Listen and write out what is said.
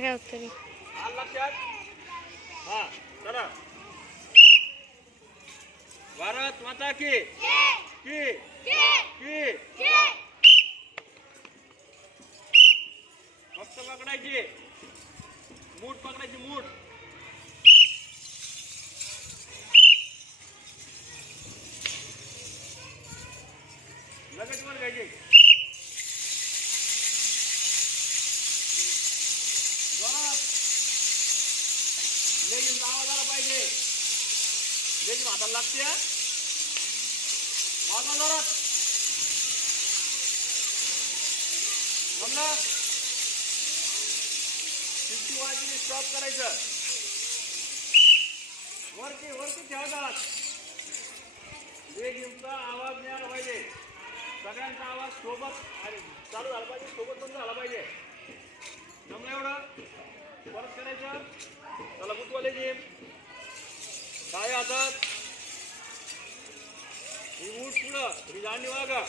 बघा काय होतं हा भारत माता की की की फक्त पकडायची मूठ पकडायची मूठ लगेच वर घ्यायची जोरात लेगीन आवाज आला पाहिजे. लेगीन हाताला लागते वाजवा जोरात समजा फिफ्टी वाजली स्टॉप करायचं. वरती वरती ठेवतात लेगीनचा आवाज मिळाला पाहिजे. सगळ्यांचा आवाज सोबत चालू झाला पाहिजे सोबत पण झाला पाहिजे. परत करायचं. त्याला गुतवाले जे काय हातात ही ऊट पुढं. ही जाणीव वागा